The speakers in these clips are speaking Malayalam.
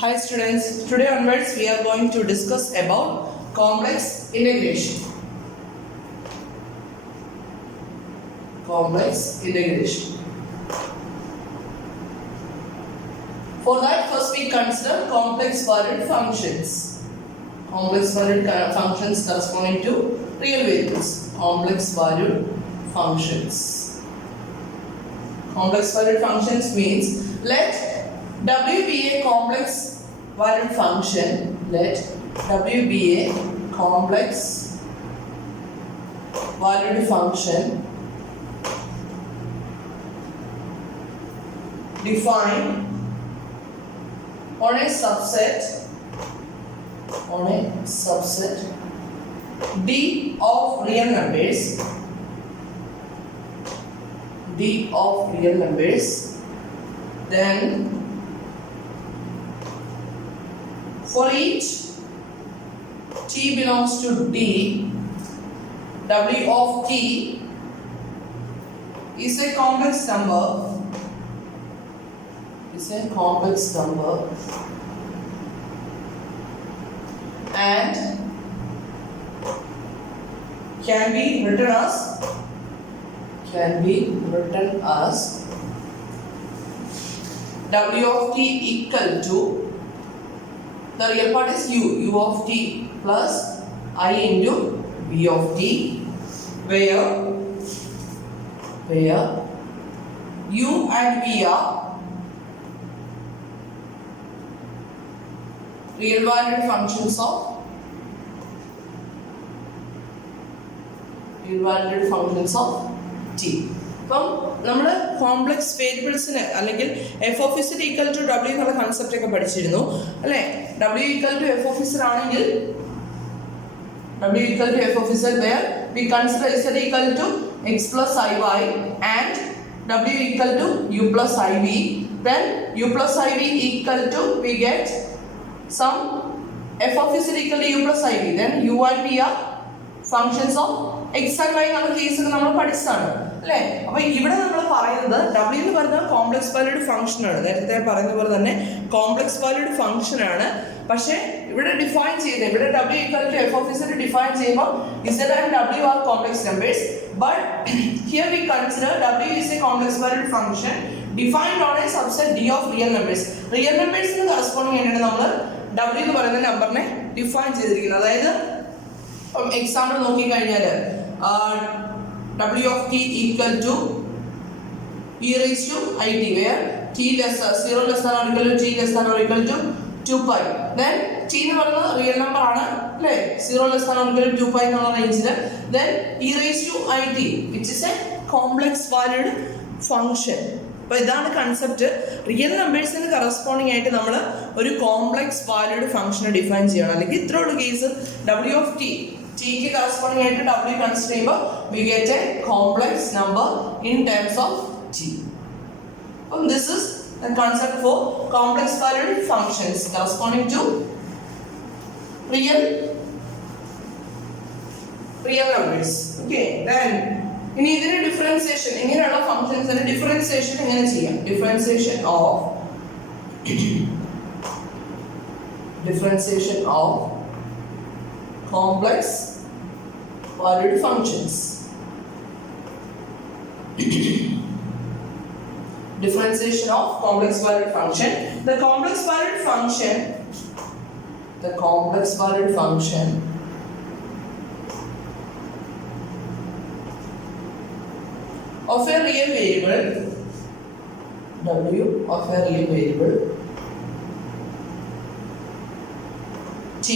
Hi students, today onwards we are going to discuss about complex integration. Complex integration. For that, first we consider complex valued functions. Complex valued functions corresponding to real variables. Complex valued functions. Complex valued functions means let W be a complex valued function. Let W be a complex valued function defined on a subset D of real numbers. D of real numbers. Then for each t belongs to D, W of t is a complex number. And can be written as W of t equal to, the real part is u of t plus I into v of t, where u and v are real valued functions of t. അപ്പം നമ്മൾ കോംപ്ലക്സ് വേരിയബിൾസിന് അല്ലെങ്കിൽ F of Z equal to W എന്നുള്ള കൺസെപ്റ്റ് ഒക്കെ പഠിച്ചിരുന്നു അല്ലേ. W equal to F of Z ആണെങ്കിൽ where we consider z equal to x plus iy and w equal to u plus iv, then u plus iv equal to, we get some f of z equal to u plus iv, then u and v are functions of x and y എന്നുള്ള കേസ് നമ്മൾ പഠിച്ചതാണ് അല്ലേ. അപ്പോൾ ഇവിടെ നമ്മൾ പറയുന്നത് w എന്ന് പറയുന്നത് കോംപ്ലക്സ് വാല്യൂഡ് ഫംഗ്ഷൻ ആണ്. നേരത്തെ പറയുന്ന പോലെ തന്നെ കോംപ്ലക്സ് വാല്യൂഡ് ഫംഗ്ഷൻ ആണ്. പക്ഷേ ഇവിടെ ഡിഫൈൻ ചെയ്യുന്നത്, ഇവിടെ w equal to f of z define ചെയ്യുമ്പോൾ z and w are complex numbers, but here we consider w is a complex valued function defined on a subset D of real numbers. Real numbers ന് കറസ്പോണ്ടിങ് ആയിട്ടാണ് നമ്മൾ w എന്ന് പറയുന്ന നമ്പറിനെ ഡിഫൈൻ ചെയ്തിരിക്കുന്നത്. അതായത് എക്സാമ്പിൾ നോക്കിക്കഴിഞ്ഞാൽ w of t equal to e raised to it, where t less 0 less than or equal to t less than or equal to 2 pi, then t എന്ന് പറയുന്നത് റിയൽ നമ്പർ ആണ് അല്ലേ, 0 less than or equal to 2 pi എന്നുള്ള റേഞ്ചിൽ, then e raised to it which is a complex valued function. അപ്പോൾ ഇതാണ് കൺസെപ്റ്റ്. റിയൽ നമ്പേഴ്സിന് കറസ്പോണ്ടിങ് ആയിട്ട് നമ്മൾ ഒരു കോംപ്ലക്സ് വാല്യൂഡ് ഫംഗ്ഷനെ ഡിഫൈൻ ചെയ്യണം. അല്ലെങ്കിൽ ഇത്ര ഉള്ള case w of t, tick corresponding ആയിട്ട് w കൺസിഡർ ചെയ്യുമ്പോൾ we get a complex number in terms of t. അപ്പം this is the concept for complex valued functions corresponding to real numbers. Okay, then ഇനി ഇതിന്റെ ഡിഫറൻസിയേഷൻ, ഇങ്ങനെയുള്ള ഫംഗ്ഷൻസിന്റെ ഡിഫറൻസിയേഷൻ എങ്ങനെ ചെയ്യാം? Differentiation of complex valued functions. Differentiation of complex valued function. The complex valued function of a real variable w of a real variable t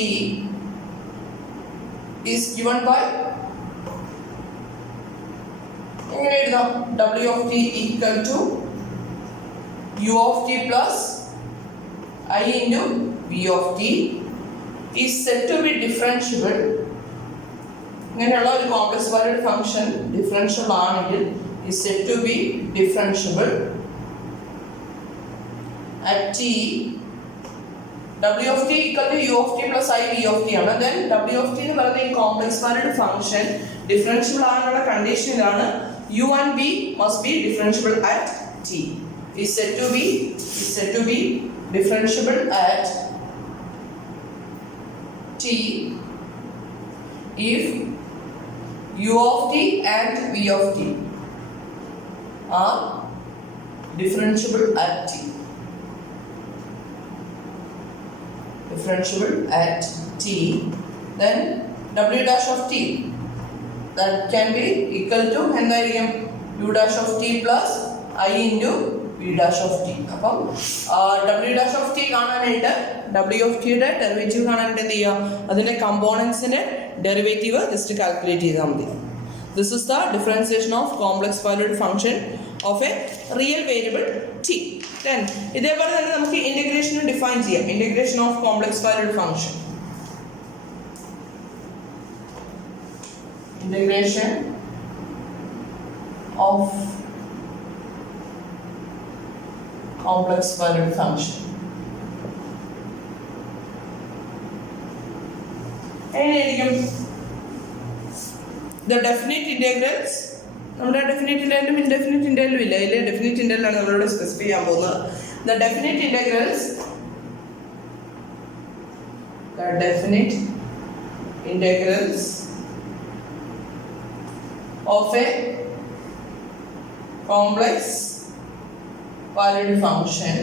is given by, എങ്ങനെ എഴുതാം? w of t equal to u of t plus I into v of t is said to be differentiable. ഇങ്ങനെയുള്ള ഒരു കോംപ്ലക്സ് വാല്യൂഡ് ഫംഗ്ഷൻ ഡിഫറൻഷ്യബിൾ ആണെങ്കിൽ is said to be differentiable at t w of t equal to u of t plus I v of t ആണ്. then w of t എന്ന് പറയുന്ന ഈ കോംപ്ലക്സ് വാല്യൂഡ് ഫംഗ്ഷൻ ഡിഫറൻഷ്യബിൾ ആകാനുള്ള കണ്ടീഷൻ ഇതാണ്, u and v must be differentiable at t. is said to be differentiable at t if u of t and v of t are differentiable at t. Differentiable at t, then w dash of t that can be equal to എന്തായിരിക്കും u dash of t plus I into v dash of t. അപ്പം w dash of t കാണാനായിട്ട് w of t യുടെ ഡെറിവേറ്റീവ് കാണാനായിട്ട് എന്ത് ചെയ്യുക, അതിൻ്റെ കമ്പോണൻസിൻ്റെ ഡെറിവേറ്റീവ് ജസ്റ്റ് കാൽക്കുലേറ്റ് ചെയ്താൽ മതി. This is the differentiation of complex valued function of a real variable t. Then ഇതേപോലെ തന്നെ നമുക്ക് ഇന്റഗ്രേഷനും ഡിഫൈൻ ചെയ്യാം. Integration of complex valued function. Integration of complex valued function. എങ്ങനെയായിരിക്കും? The definite integrals, നമ്മുടെ ഡെഫിനിറ്റ് ഇൻ്റഗ്രലും ഇൻഡെഫിനിറ്റ് ഇൻ്റഗ്രലും ഇല്ല, അതിൽ ഡെഫിനിറ്റ് ഇൻ്റഗ്രലാണ് നമ്മളോട് സ്പെസിഫൈ ചെയ്യാൻ പോകുന്നത്. The definite integrals of a complex valued function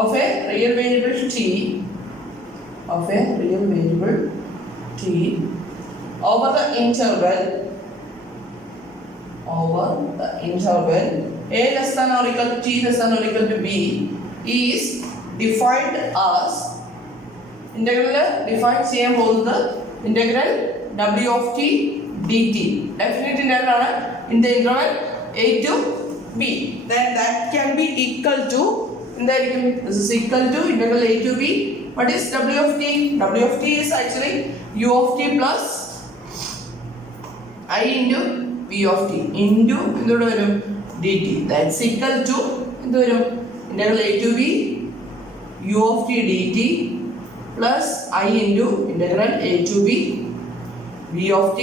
of a real variable t over the interval a less than or equal to t less than or equal to b is defined as integral define ചെയ്യാൻ പോകുന്നത് integral w of t dt. Definite integral ആണ് in the interval a to b. Then that can be equal to എന്തായിരിക്കും? This is equal to integral a to b. What is w of t? W of t is actually u of t plus I into v of t into എന്തുകൊണ്ട് വരും dt. That's equal to എന്ത് വരും? integral a to b u of t dt plus I into integral a to b v of t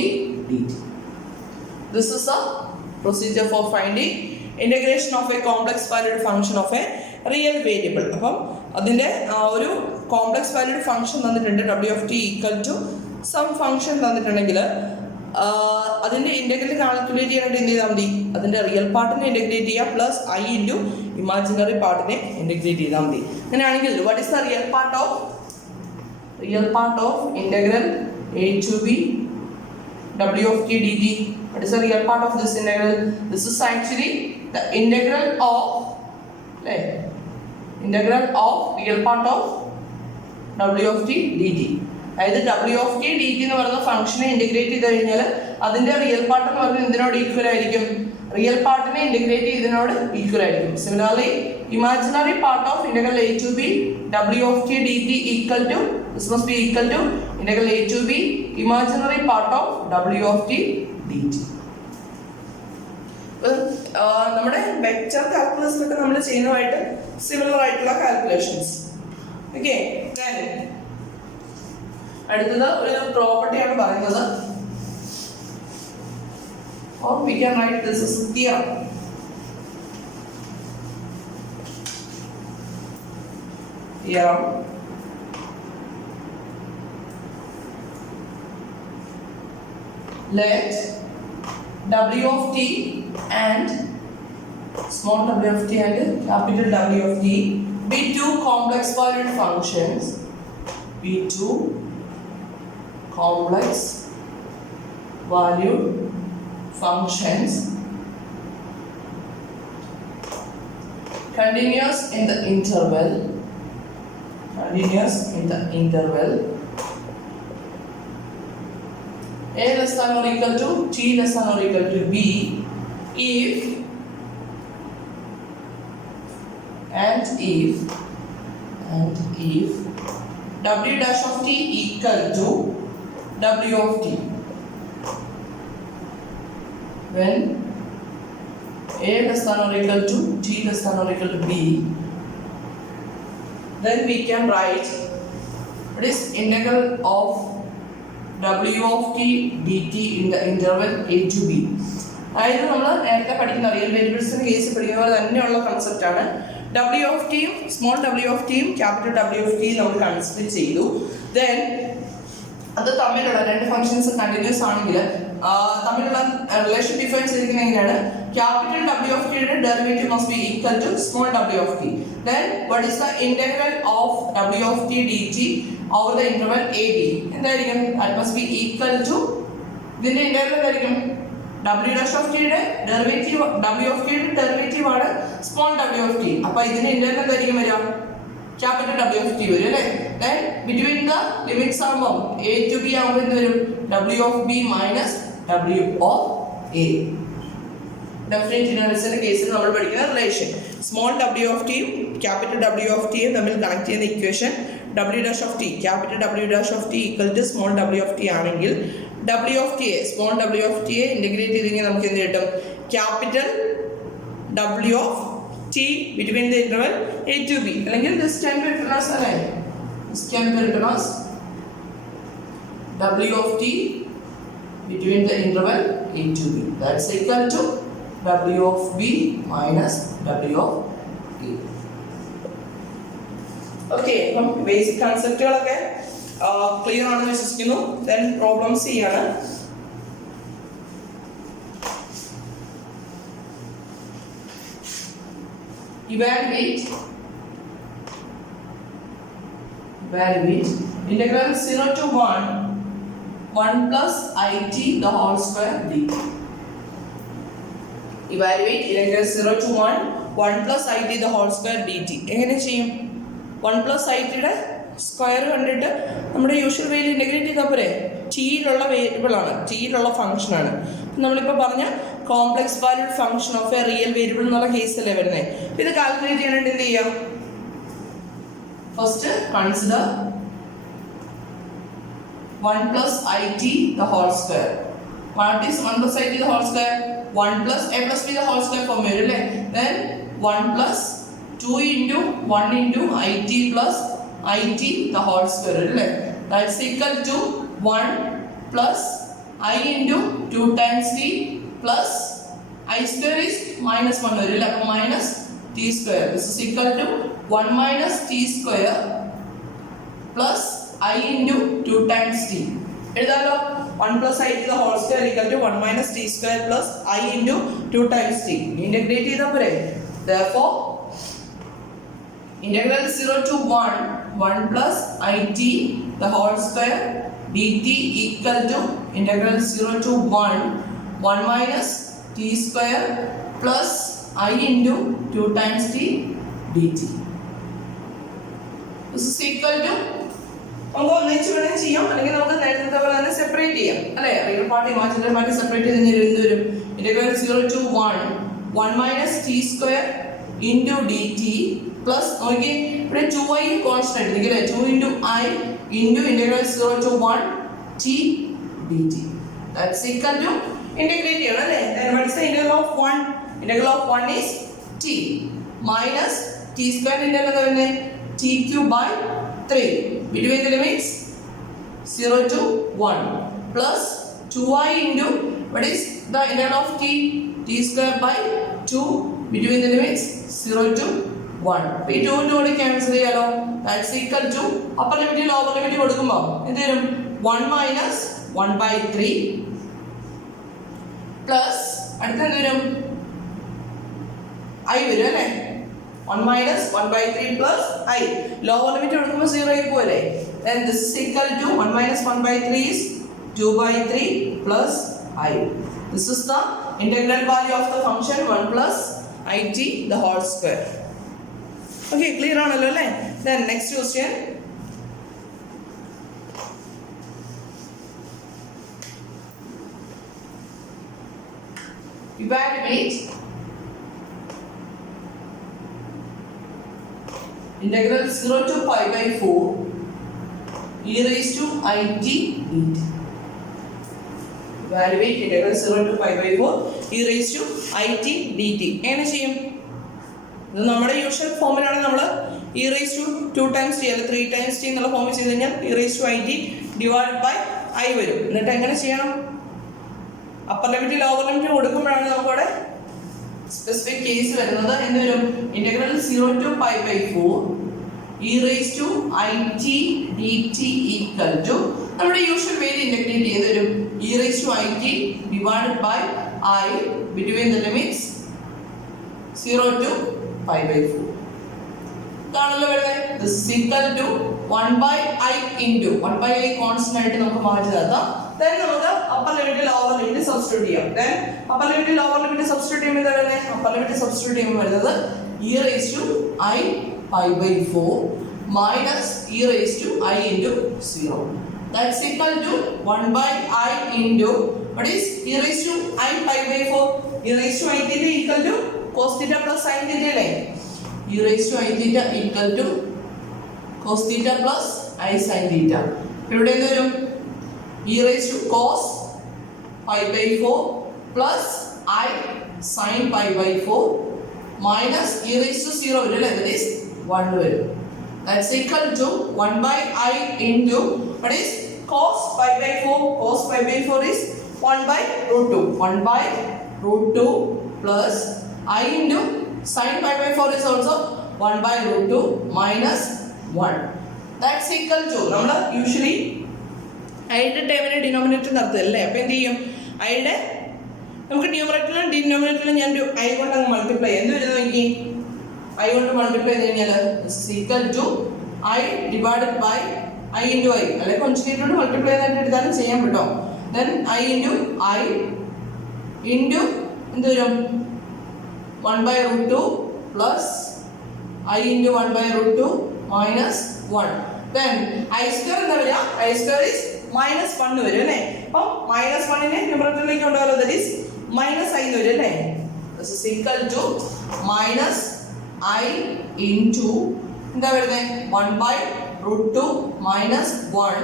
dt. This is a procedure for finding integration of a complex valued function of a real variable. അപ്പം അതിൻ്റെ ഒരു കോംപ്ലക്സ് വാല്യൂഡ് ഫംഗ്ഷൻ തന്നിട്ടുണ്ട്, w of t equal to some function തന്നിട്ടുണ്ടെങ്കിൽ അതിൻ്റെ ഇൻ്റഗ്രൽ കാൽക്കുലേറ്റ് ചെയ്യാനായിട്ട് എന്ത് ചെയ്താൽ മതി? അതിൻ്റെ റിയൽ പാർട്ടിനെ ഇൻ്റഗ്രേറ്റ് ചെയ്യുക പ്ലസ് I ഇൻറ്റു ഇമാജിനറി പാർട്ടിനെ ഇൻ്റഗ്രേറ്റ് ചെയ്താൽ മതി. അങ്ങനെയാണെങ്കിൽ what is the real part of integral a to b w of t dt? What is the real part of this integral? This is actually the integral of real part of w of t dt. അതായത് w of t dt എന്ന് പറയുന്ന ഫംഗ്ഷനെ ഇൻ്റഗ്രേറ്റ് ചെയ്ത് കഴിഞ്ഞാൽ അതിൻ്റെ റിയൽ പാർട്ട് എന്ന് പറഞ്ഞാൽ എന്തിനോട് ഈക്വൽ ആയിരിക്കും? റിയൽ പാർട്ടിനെ ഇൻ്റഗ്രേറ്റ് ചെയ്തതിനോട് ഈക്വൽ ആയിരിക്കും. Similarly imaginary part of integral a to b w of t dt equal to this must be equal to integral a to b imaginary part of w of t dt. നമ്മുടെ വെക്റ്റർ കാൽക്കുലസിലൊക്കെ നമ്മൾ ചെയ്യുന്നതായിട്ട് സിമിലർ ആയിട്ടുള്ള കാൽക്കുലേഷൻസ്. ഓക്കെ, അടുത്തത് ഒരു പ്രോപ്പർട്ടിയാണ് പറയുന്നത്. or we can write this as theorem. Let w of t and small w of t and capital W of t be two complex valued functions. Continuous in the interval a less than or equal to t less than or equal to b if w dash of t equal to w of t. When a less than or equal to t less than or equal to b, then we can write what is integral of w of t dt in the interval a to b. അതായത് നമ്മൾ നേരത്തെ പഠിക്കുന്ന റിയൽ വേരിയബിൾസിന്റെ കേസ് പഠിക്കുന്ന പോലെ തന്നെയുള്ള കൺസെപ്റ്റാണ്. ഡബ്ല്യു ഓഫ് ടിയും സ്മോൾ ഡബ്ല്യു ഓഫ് ടിയും ക്യാപിറ്റൽ ഡബ്ല്യു ഓഫ് ടിയും നമ്മൾ കൺസിഡർ ചെയ്തു. ദെൻ അത് തമ്മിലുള്ള രണ്ട് ഫംഗ്ഷൻസ് കണ്ടിന്യൂസ് ആണെങ്കിൽ തമ്മിലുള്ള റിലേഷൻ ഡിഫൈൻ ചെയ്തിരിക്കുന്നത് എങ്ങനെയാണ്? ക്യാപിറ്റൽ ഡബ്ല്യു ഓഫ് ടിയുടെ derivative must be equal to small W of T. Then what is the integral of W of T D T over the interval A B എന്തായിരിക്കും? That must be equal to ഇതിന്റെ ഇന്റഗ്രൽ എന്തായിരിക്കും? ഡബ്ല്യു ഡാഷ് ഓഫ് ടിയുടെ ഡെറിവേറ്റീവ് ഡബ്ല്യു ഓഫ് ടിയുടെ ഡെറിവേറ്റീവ് ആണ് സ്മോൾ ഡബ്ല്യു ഓഫ് ടി. അപ്പൊ ഇതിന്റെ ഇന്റഗ്രൽ എന്തായിരിക്കും വരിക? ക്യാപിറ്റൽ ഡബ്ല്യു ഓഫ് ടി വരും അല്ലേ? ദെൻ ബിറ്റ്വീൻ ദ ലിമിറ്റ്സ് ആകുമ്പോൾ എ ടു ബി ആകുമ്പോൾ എന്ത് വരും? W of B minus W of A. Definite ഇന്റർവെൽസിന്റെ കേസിൽ നമ്മൾ പഠിക്കുന്ന റിലേഷൻ സ്മോൾ ഡബ്ല്യു ഓഫ് ടിയും ക്യാപിറ്റൽ ഡബ്ല്യു ഓഫ് ടിയും തമ്മിൽ കണക്ട് ചെയ്യുന്ന equation W dash of T capital W dash of T equal to small W of T ആണെങ്കിൽ ഡബ്ല്യു ഓഫ് ടിയെ സ്മോൾ ഡബ്ല്യു ഓഫ് ടിയെ ഇന്റഗ്രേറ്റ് ചെയ്തെങ്കിൽ നമുക്ക് എന്ത് കിട്ടും? Capital W of T between the interval A to B അല്ലെങ്കിൽ this can be written as അല്ലേ? This can be written as W of T between the interval a to b, that's equal to w of b minus w of a. Okay, അപ്പം ബേസിക് കൺസെപ്റ്റുകളൊക്കെ ക്ലിയർ ആണെന്ന് വിശ്വസിക്കുന്നു. ദെൻ പ്രോബ്ലം സി ആണ്. Evaluate integral 0 to 1 plus it the whole square dt. Evaluate integral 0 to 1 plus it the whole square dt. എങ്ങനെ ചെയ്യും? 1 plus it യുടെ സ്ക്വയർ കണ്ടിട്ട് നമ്മുടെ യൂഷ്വൽ വേയിൽ ഇൻ്റഗ്രേറ്റ് ചെയ്താൽ പോരെ? ടിയിലുള്ള വേരിയബിൾ ആണ്, ടിയിലുള്ള ഫംഗ്ഷൻ ആണ്. നമ്മളിപ്പോൾ പറഞ്ഞ complex valued function of A real variable എന്നുള്ള കേസല്ലേ വരുന്നത്. ഇത് കാൽക്കുലേറ്റ് ചെയ്യാനായിട്ട് എന്ത് ചെയ്യാം? First consider 1 plus it the whole square. What is 1 plus it the whole square? 1 plus a plus b the whole square form വരും. Then 1 plus 2 into 1 into it plus it the whole square. That's equal to 1 plus I into 2 times t plus I square is minus 1 വരും. Minus t square. This is equal to 1 minus t square plus I into 2 times t. എഴുതാലോ? 1 plus I to the whole square equal to 1 minus t square plus I into 2 times t. Integrate ചെയ്താൽ പോരെ? Therefore, integral 0 to 1 plus it the whole square dt equal to integral 0 to 1 minus t square plus I into 2 times t dt. This is equal to നമുക്ക് ഒന്നിച്ച് വേണം ചെയ്യാം, അല്ലെങ്കിൽ നമുക്ക് നേരത്തെ പോലെ തന്നെ സെപ്പറേറ്റ് ചെയ്യാം അല്ലേ? Real part imaginary part separate ചെയ്ത് കഴിഞ്ഞാൽ എന്ത് വരും? Integral 0 to 1 minus t square into dt plus നോക്കി ഇവിടെ 2i കോൺസ്റ്റന്റ് ഇരിക്കല്ലേ? 2 into I into integral 0 to 1 t dt. That's equal to integrate ചെയ്യണം അല്ലേ? Then what is the integral of 1? Integral of 1 is t minus t square integral എന്താ വരുന്നത്? t cube by 3 between the limits 0 to 1 plus 2i into what is the integral of t square by 2 between the limits 0 to 1. അപ്പോൾ ഈ 2 കൂടി ക്യാൻസൽ ചെയ്യാലോ? That's equal to upper limit lower limit കൊടുക്കുമ്പോൾ എന്ത് വരും? 1 മൈനസ് 1/3 പ്ലസ് അടുത്ത എന്ത് വരും? i വരും അല്ലേ? 1 minus 1/3 plus I. Lower limit കൊടുക്കുമ്പോൾ 0 ആയി പോവല്ലേ? Then this is equal to 1 minus 1/3 is 2/3 plus I. This is the integral value of the function 1 plus it the whole square. Okay, clear ആണല്ലോ അല്ലേ? Then next question. Evaluate integral 0 to pi by 4 e raised to it dt. Evaluate integral 0 to pi by 4 e raised to it dt. എങ്ങനെ ചെയ്യും? ഇത് നമ്മുടെ യൂഷ്വൽ ഫോമിലാണ്. നമ്മൾ e raised to 2 times t അല്ല 3 times t എന്നുള്ള ഫോമിൽ ചെയ്ത് കഴിഞ്ഞാൽ e raised to it divided by I വരും. എന്നിട്ട് എങ്ങനെ ചെയ്യണം? അപ്പർ ലിമിറ്റ് ലോവർ ലിമിറ്റ് കൊടുക്കുമ്പോഴാണ് നമുക്കവിടെ സ്പെസിഫിക് കേസ് വരുന്നത്. എന്ത് വരും? Integral 0 to pi by 4 e raised to it dt equal to നമ്മുടെ യൂഷ്വൽ വേയിൽ ഇന്റഗ്രേറ്റ് ചെയ്ത് വരും e raised to it divided by I between the limits 0 to pi by 4. ഇതാണല്ലോ വരുന്നത്. This is equal to 1 by I into 1 by I constant ആയിട്ട് നമുക്ക് മാറ്റി തരാം. Then നമുക്ക് upper limit lower limit substitute ചെയ്യാം. Then upper limit lower limit substitute ചെയ്യുമ്പോൾ എന്താ വരുന്നത്? അപ്പർ ലിമിറ്റ് സബ്സ്റ്റിറ്റ്യൂട്ട് ചെയ്യുമ്പോൾ വരുന്നത് e raised to I pi by 4 minus e raised to I into 0. That's equal to 1 by I into what is e raised to I pi by 4? e raised to I theta equal to cos theta plus sin theta അല്ലേ? e raised to I theta equal to cos theta plus I sin theta. ഇവിടെ എന്ത് വരും? e raised to cos pi by 4 plus I sin pi by 4 minus e raised to 0 വരും അല്ലേ? That is 1 വരും. That's equal to 1 by I into what is cos pi by 4? Cos pi by 4 is 1 by root 2. 1 by root 2 plus I into sin pi by 4 is also 1 by root 2 minus 1. That's equal to നമ്മൾ യൂഷ്വലി ഐയുടെ ടേമിനെ ഡിനോമിനേറ്റർ നടത്തുമല്ലേ? അപ്പോൾ എന്ത് ചെയ്യും? ഐയുടെ നമുക്ക് ന്യൂമറേറ്ററിലും ഡിനോമിനേറ്ററിലും ഞാൻ ഒരു ഐ കൊണ്ട് അങ്ങ് മൾട്ടിപ്ലൈ എന്ത് വരുന്നത് നോക്കി? ഐ കൊണ്ട് മൾട്ടിപ്ലൈ ചെയ്ത് കഴിഞ്ഞാൽ equal to I divided by I into I അല്ലെങ്കിൽ കോൺജുഗേറ്റ് കൊണ്ട് മൾട്ടിപ്ലൈ ചെയ്തിട്ട് എടുത്താലും ചെയ്യാൻ കേട്ടോ. Then I into I into എന്ത് വരും? 1 by root 2 plus I into 1 by root 2 minus 1. Then I square എന്താ വരിക? I square is minus 1 വരും അല്ലേ? അപ്പം minus 1നെ ന്യൂമറേറ്ററിലേക്ക് കൊണ്ടുപോകാലോ. that is minus I വരും അല്ലേ? this is equal to minus I into എന്താ വരുന്നത്? 1 by root 2 minus 1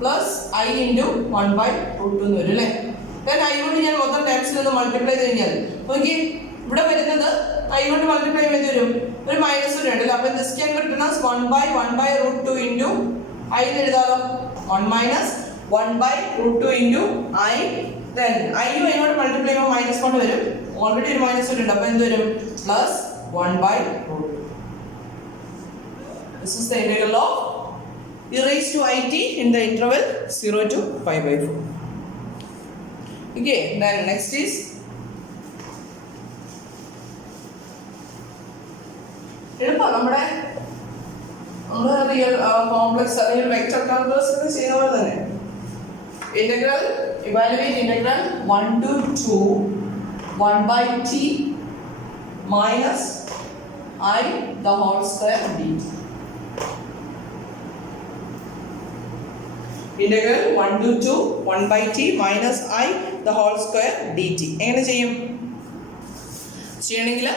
plus I into 1 by root 2 എന്ന് വരും അല്ലേ? then I കൊണ്ട് ഞാൻ മൊത്തം ടൈംസിൽ ഒന്ന് മൾട്ടിപ്ലൈ ചെയ്ത് കഴിഞ്ഞാൽ നോക്കി ഇവിടെ വരുന്നത് I കൊണ്ട് മൾട്ടിപ്ലൈ ചെയ്ത് വരും ഒരു മൈനസ് ഉണ്ട് അല്ലേ? അപ്പം this can be written as 1 by root 2 into I എന്ന് എഴുതാലോ. 1 minus 1 by root 2 into I. then I യും I കൊണ്ട് മൾട്ടിപ്ലൈ ചെയ്യുമ്പോൾ മൈനസ് 1 വരും. ഓൾറെഡി ഒരു മൈനസ് ഉണ്ട്. അപ്പം എന്ത് വരും? Plus 1 by root 2. This is the integral of e raised to it in the interval 0 to pi by 4. Okay, then next is നമ്മുടെ റിയൽ കോംപ്ലക്സ് അല്ലെങ്കിൽ വെക്റ്റർ കാൽക്കുലസ് ഒക്കെ ചെയ്യുന്ന പോലെ തന്നെ integral evaluate integral 1 to 2 1 by t minus I the whole square dt. Integral 1 to 2 1 by t minus I the whole square dt. എങ്ങനെ ചെയ്യും? ചെയ്യണമെങ്കിൽ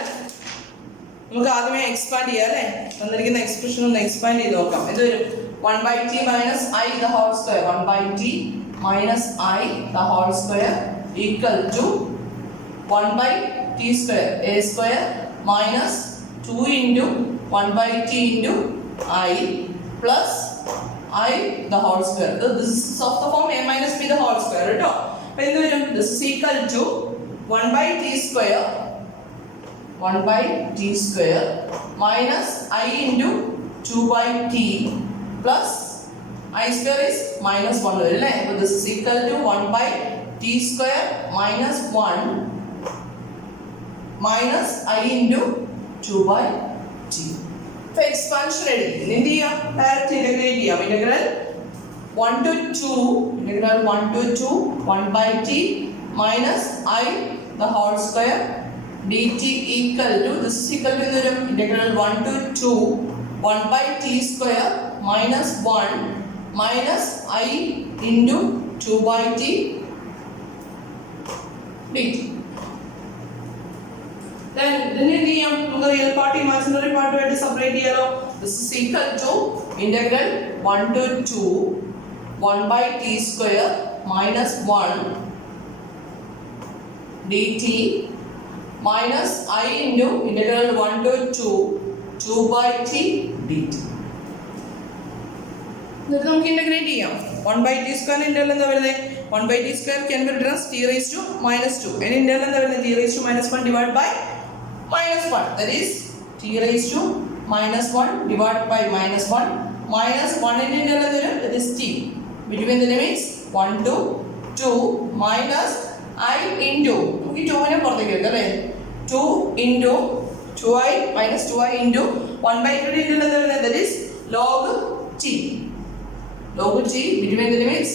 നമുക്ക് ആദ്യമേ എക്സ്പാൻഡ് ചെയ്യാം അല്ലേ? തന്നിരിക്കുന്ന എക്സ്പ്രഷൻ ഒന്ന് എക്സ്പാൻഡ് ചെയ്ത് നോക്കാം. ഇത് വരും 1 by t minus I the whole square 1 by t minus I the whole square equal to 1 by t square a square minus 2 into 1 by t into I plus I the whole square. This is of the form a minus b the whole square കേട്ടോ. അപ്പോൾ എന്ത് വരും? this is equal to 1 by t square 1 by t square minus I into 2 by t plus I square is minus 1 വരും അല്ലേ? അപ്പോൾ this is equal to 1 by t square minus 1 minus I into 2 by t. ഇപ്പോൾ എക്സ്പാൻഷൻ എടുക്കും എന്ത് ചെയ്യാം? ഡയറക്റ്റ് ഇൻ്റഗ്രേറ്റ് ചെയ്യാം. Integral 1 to 2 integral 1 to 2 1 by t minus I the whole square dt equal to this is equal to the integral 1 to 2 1 by t square minus 1 minus I into 2 by t dt. Then എന്ത് ചെയ്യാം? നമുക്ക് റിയൽ പാർട്ട് ഇമാജിനറി പാർട്ടുമായിട്ട് സെപ്പറേറ്റ് ചെയ്യാലോ. this is equal to integral 1 to 2 1 by t square minus 1 dt minus I into integral 1 to 2 2 by t dt. ഇത് നമുക്ക് ഇന്റഗ്രേറ്റ് ചെയ്യാം. 1 by t square ഇന്റഗ്രൽ എന്താ വരുന്നത് 1 by t square can be written as t raised to minus 2. അതിന്റെ ഇന്റഗ്രൽ എന്താ വരുന്നത് t raised to minus 1 divided by minus 1. That is t raised to minus 1 divided by minus 1 minus 1 ന്റെ ഇന്റഗ്രൽ എന്താ വരും? That is t between the limits 1 to 2 minus I into നമുക്ക് 2 നെ പുറത്തേക്ക് എടുക്കാം അല്ലേ 2 into 2i minus 2i into 1 by 2 into എന്താ വരുന്നത് that is log t between the limits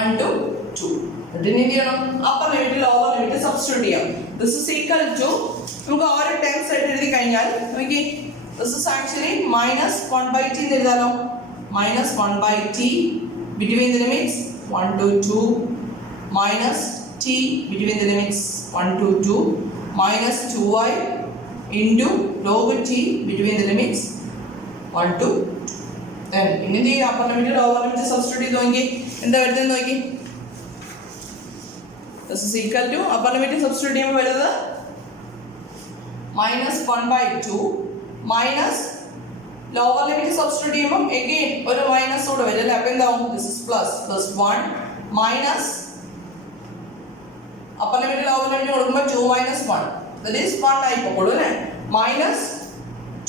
1 to 2 ഇതിനെ എന്ത് ചെയ്യണം upper limit lower limit substitute ചെയ്യാം this is equal to നമുക്ക് ഓരോ ടേംസ് ആയിട്ട് എഴുതി കഴിഞ്ഞാൽ നോക്കി this is actually minus 1 by t എന്ന് എഴുതാലോ minus 1 by t between the limits 1 to 2 minus t between the limits 1 to 2 minus 2i into log t between the limits 1 to 2. Then in the upper limit lower limit substitute doing എന്താ വരുന്നത് നോക്കി this is equal to upper limit substitute ചെയ്യുമ്പോൾ വരുന്നത് minus 1 by 2 minus lower limit substitute ചെയ്യുമ്പോൾ again ഒരു മൈനസ് കൂടെ വരും അല്ലേ അപ്പോൾ എന്താവും this is plus 1 minus upper limit lower limit കൊടുക്കുമ്പോൾ 2 minus 1 that is 1 ആയി പോകുള്ളൂ അല്ലേ minus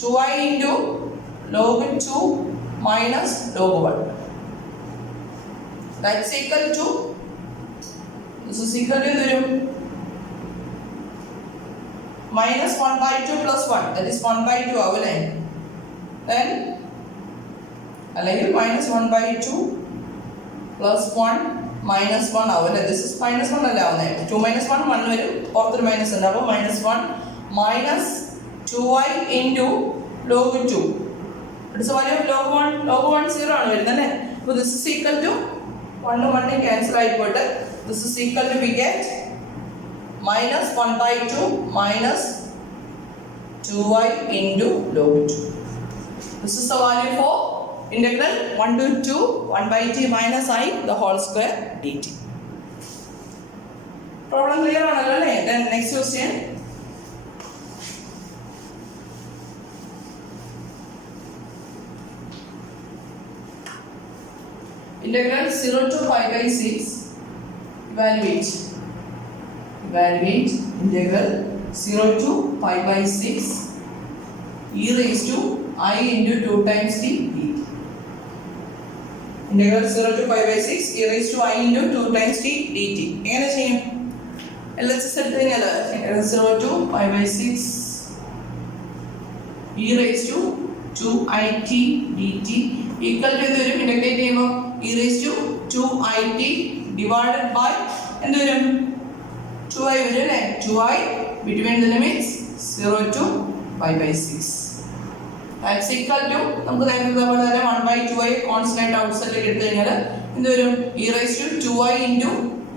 2i into log 2 minus log 1 that's equal to this is equal to എന്ത് വരും minus 1 by 2 plus 1 that is 1 by 2 ആവും അല്ലേ then അല്ലെങ്കിൽ minus 1 by 2 plus 1 minus 1 ആവും അല്ലേ this is minus 1 അല്ലേ ആവുന്നത് 2 minus 1 1 വരും പുറത്തൊരു മൈനസ് ഉണ്ട് അപ്പോൾ minus 1 minus 2i into log 2 it is value of log 1 0 ആണ് വരുന്നത് അല്ലേ അപ്പോൾ this is equal to 1 1 cancel ആയിപ്പോട്ടെ this is equal to we get minus 1 by 2 minus 2i into log 2 this is the value for integral 1 to 2 1 by t minus I the whole square dt. Problem clear ആണല്ലോ അല്ലേ then next question integral 0 to pi by 6 evaluate integral 0 to pi by 6 e raised to I into 2 times t dt. Integral 0 to pi by 6 e raised to I into 2 times t dt. എങ്ങനെ ചെയ്യും LHS എടുത്തു കഴിഞ്ഞാൽ 0 to pi by 6 e raised to 2it dt equal to എന്ത് വരും ഇന്റഗ്രേറ്റ് ചെയ്യുമ്പോൾ e raised to 2it divided by എന്ത് വരും 2i വരും അല്ലേ 2i between the limits 0 to pi by 6 that's equal to നമുക്ക് നേരത്തെ പോലെ തന്നെ 1 by 2i കോൺസ്റ്റന്റ് ആയിട്ട് ഔട്ട്സൈഡിലേക്ക് എടുത്തു കഴിഞ്ഞാൽ എന്ത് വരും e raised to 2i into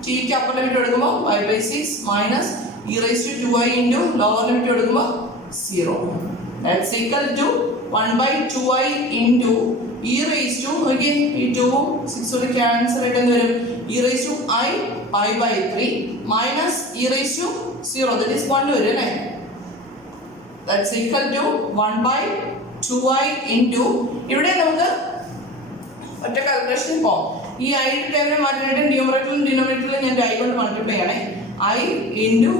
t ക്ക് അപ്പർ ലിമിറ്റ് എടുക്കുമ്പോൾ pi by 6 minus e raised to 2i into lower limit എടുക്കുമ്പോൾ 0 that's equal to 1 by 2i into e raised to again ഈ 2 6 ഓട് ക്യാൻസൽ ആയിട്ട് എന്ത് വരും e raised to I pi by 3 minus e raised to 0 that is 1 വരും അല്ലേ that's equal to 1 by 2i into ഇവിടെ നമുക്ക് ഒറ്റ കാൽക്കുലേഷൻ പോകാം ഈ i ടേമിനെ മാറ്റാനായിട്ട് ന്യൂമറേറ്ററിലും ഡിനോമിനേറ്ററിലും ഞാൻ i കൊണ്ട് മൾട്ടിപ്ലൈ ചെയ്യണേ i into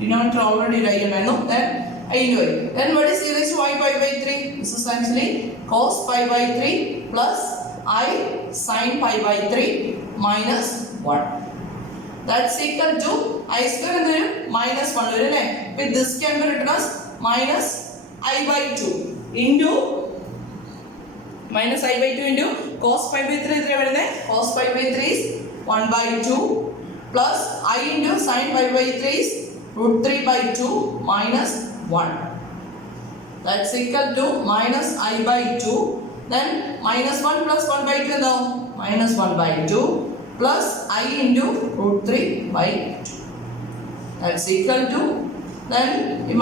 denominator already i ഉണ്ടായിരുന്നു then I into I then what is e raised to I pi by 3 this is actually cos pi by 3 plus I sin pi by 3 minus 1 that's equal to I square എന്ത് വരും minus 1 വരും അല്ലേ with this can be written as minus I by 2 into minus I by 2 into cos pi by 3 എത്ര വരുന്നത് cos pi by 3 is 1 by 2 plus I into sin pi by 3 is root 3 by 2 minus 1 that's equal to minus I by 2 then minus 1 plus 1 by 2 എന്താവും minus 1 by 2 plus I into root 3 by 2 that's equal to then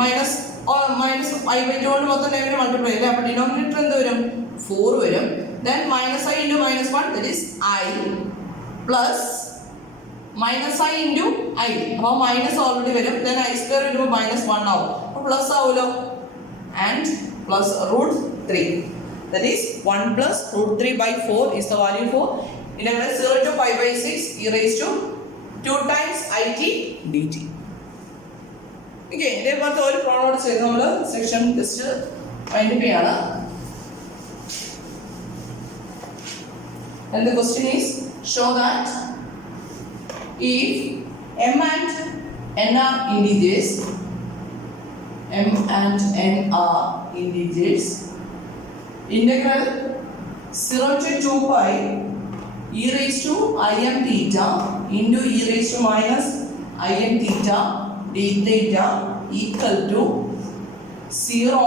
minus or minus I by 2 കൊണ്ട് മൊത്തം ടൈമിനെ മൾട്ടിപ്ലൈ ചെയ്യില്ലേ അപ്പോൾ ഡിനോമിനേറ്റർ എന്ത് വരും 4 വരും then minus I into minus 1 that is I plus minus I into I അപ്പോൾ മൈനസ് ഓൾറെഡി വരും then I square വരുമ്പോൾ minus 1 ആവും അപ്പോൾ പ്ലസ് ആവുമല്ലോ and plus root 3 That is 1 plus root 3 by 4 is the value for integral 0 to pi by 6 e raised to 2 times it dt. Okay, ഇതേപോലത്തെ ഒരു പ്രോബ്ലം ചെയ്ത് നമ്മൾ സെക്ഷൻ ടെസ്റ്റ് വൈൻഡപ്പ് ചെയ്യാണ്. And the question is, show that if m and n are integers, m and n are integers, integral 0 to 2 pi e raised to im theta into e raised to minus im theta d theta equal to 0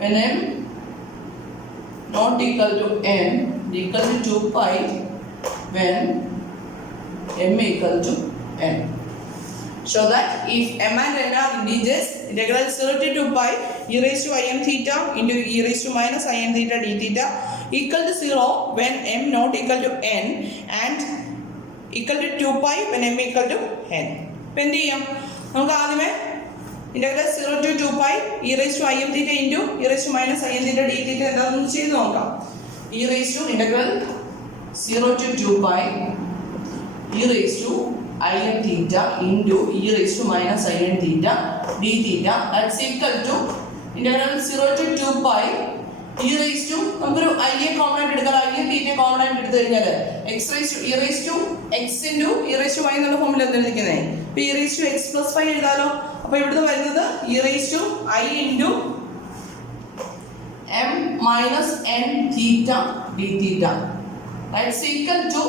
when m not equal to n equal to 2 pi when m equal to n. Show that if m and n are integers, integral 0 to 2 pi e raised to im theta into e raised to minus im theta d theta equal to 0 when m not equal to n and equal to 2 pi when m equal to n. ഇപ്പം എന്ത് ചെയ്യാം? നമുക്ക് ആദ്യമേ integral 0 to 2 pi e raised to im theta into e raised to minus im theta d theta എന്താണെന്ന് ചെയ്ത് നോക്കാം. e raised to integral 0 to 2 pi e raised to im theta into e raised to minus im theta d theta that's equal to integral 0 to 2 pi e raised to നമുക്കൊരു i കോമൺ ആയിട്ട് എടുക്കാം. i theta കോമൺ ആയിട്ട് എടുത്തു കഴിഞ്ഞാൽ x raised to e raised to x into e raised to y എന്നുള്ള ഫോമിൽ എന്താണ് ഇരിക്കുന്നത്? അപ്പോൾ e raised to x plus 5 എഴുതാലോ. അപ്പോൾ ഇവിടുന്ന് വരുന്നത് e raised to i into m minus n theta d theta that's equal to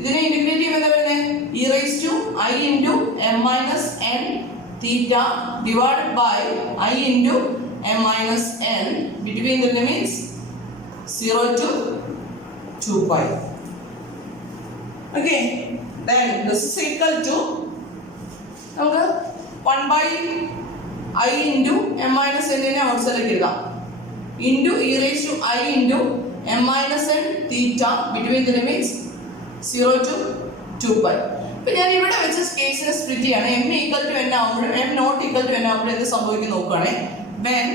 ഇതിനെ ഇന്റഗ്രേറ്റ് ചെയ്യുമ്പോൾ എന്താ വരുന്നത്? e raised to i into m minus n theta divided by i into m minus n between the limits 0 to 2 pi. Okay, then this is equal to നമുക്ക് 1 by i into m minus n നെ ഔട്ട്സൈഡിലേക്ക് എഴുതാം into e raised to i into m minus n theta between the limits 0 to 2 pi. അപ്പോൾ ഞാൻ ഇവിടെ വെച്ച് കേസിനെ സ്പ്ലിറ്റ് ചെയ്യാണ്. m ഈക്വൽ ടു n ആവുമ്പോഴും m not equal to n ആവുമ്പോഴും എന്ത് സംഭവിക്കും നോക്കുകയാണെ. when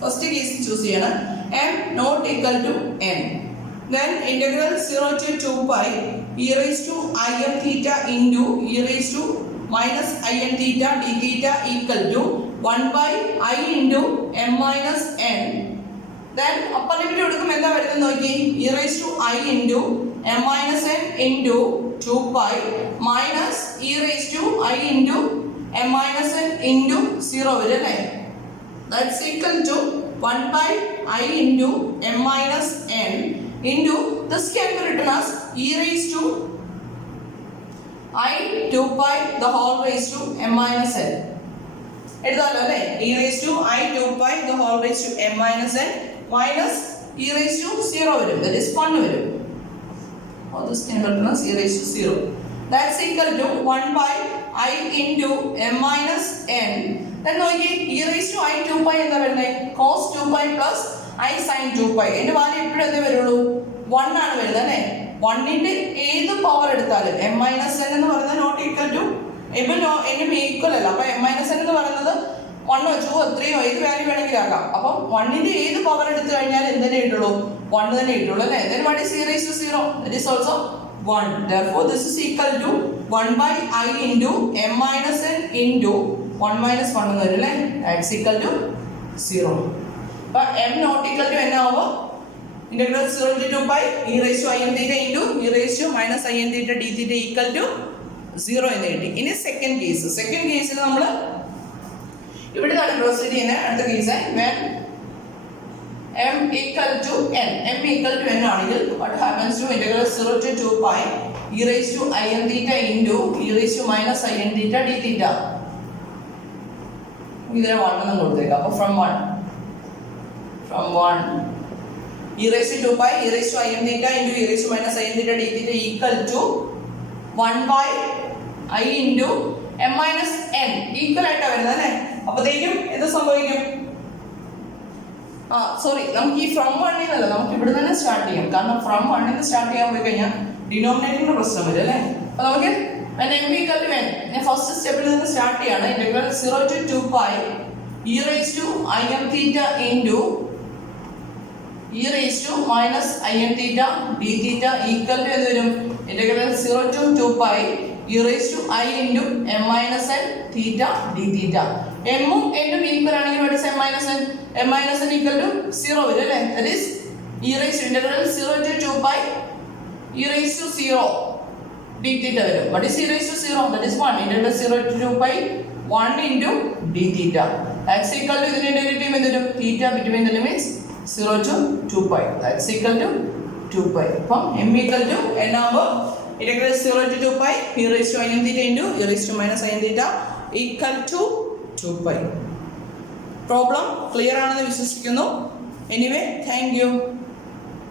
ഫസ്റ്റ് കേസ് ചൂസ് ചെയ്യണം m not equal to n, then integral 0 to 2 pi e raised to im theta into e raised to minus im theta d theta equal to 1 by i into m minus n. then upper limit കൊടുക്കുമ്പോൾ എന്താ വരുന്നത് നോക്കി? e raised to i into m minus n into 2 pi minus e raised to i into m minus n into 0 വരും അല്ലേ. that's equal to 1 by I into m minus n into this can be written as e raised to I 2 pi the whole raised to m minus n. എഴുതാലോ അല്ലേ? e raised to I 2 pi the whole raised to m minus n minus e raised to 0 വരും. that is 1 വരും. or this can be written as e raised to 0. that's equal to 1 by I into m minus n. then നോക്കി e raised to I 2 pi എന്താ വരുന്നത്? cos 2 pi plus I sin 2 pi. ഇതിന്റെ വാല്യൂ എപ്പോഴും എന്തേ വരുള്ളൂ? 1 ആണ് വരുന്നത് അല്ലേ. 1 ന്റെ ഏത് പവർ എടുത്താലും m minus n എന്ന് പറയുന്നത് നോട്ട് ഈക്വൽ ടു ഇപ്പോൾ n ഈക്വൽ അല്ല. അപ്പോൾ m minus n എന്ന് പറയുന്നത് 1 2 3 ഏത് വാല്യൂ വേണമെങ്കിലും ആക്കാം. അപ്പം 1 ന്റെ ഏത് പവർ എടുത്തു കഴിഞ്ഞാൽ എന്തിനെ കിട്ടുള്ളൂ? 1 തന്നെ കിട്ടുള്ളൂ അല്ലേ. then what is e raised to 0? that is also 1. therefore this is equal to 1 by I into m minus n into 1 minus 1 എന്ന് വരും അല്ലേ. that's equal to 0. അപ്പോൾ m not equal to n ആവുമ്പോൾ integral 0 to 2 pi e raised to im theta into e raised to minus im theta d theta equal to 0 എന്ന് കിട്ടി. ഇനി സെക്കൻഡ് കേസിൽ നമ്മൾ ഇവിടെ നിന്നാണ് പ്രൊസീഡ് ചെയ്യുന്നത്. അടുത്ത case when m equal to n, m equal to n ആണെങ്കിൽ what happens to integral 0 to 2 pi e raised to im theta into e raised to minus im theta d theta. ഇതിനെ 1 എന്ന് കൊടുത്തേക്കാം. അപ്പോൾ from 1 e raised to 2 pi e raised to im theta into e raised to minus im theta d theta equal to 1 by I into m minus n equal ആയിട്ടാണ് വരുന്നത് അല്ലേ. അപ്പോഴത്തേക്കും എന്ത് സംഭവിക്കും? സോറി, നമുക്ക് ഈ ഫ്രം 1 എന്നല്ല, നമുക്ക് ഇവിടെ തന്നെ സ്റ്റാർട്ട് ചെയ്യാം. കാരണം ഫ്രം 1 എന്ന് സ്റ്റാർട്ട് ചെയ്യാൻ പോയി കഴിഞ്ഞാൽ ഡിനോമിനേറ്ററിന്റെ പ്രശ്നം വരും അല്ലേ. അപ്പോൾ നമുക്ക് m equal to n ഞാൻ ഫസ്റ്റ് സ്റ്റെപ്പിൽ നിന്ന് സ്റ്റാർട്ട് ചെയ്യാണ്. Integral 0 to 2 pi e raised to im theta into e raised to minus in theta d theta equal to എന്ത് വരും integral 0 to 2 pi e raised to I into m minus n theta d theta m ഉം n ഉം ഈക്വൽ ആണെങ്കിൽ what is m minus n equal to 0 വരും അല്ലേ that is e raised to integral 0 to 2 pi e raised to 0 d theta വരും what is e raised to 0 that is 1 integral 0 to 2 pi 1 into d theta that's equal to ഇതിന്റെ ഡെറിവേറ്റീവ് എന്ത് വരും theta between the limits 0 to 2 pi that's equal to 2 pi അപ്പം m equal to n ആവുമ്പോൾ integral 0 to 2 pi e raised to in theta into e raised to minus in theta equal to 2 pi. Problem clear ആണെന്ന് വിശ്വസിക്കുന്നു. Anyway, thank you.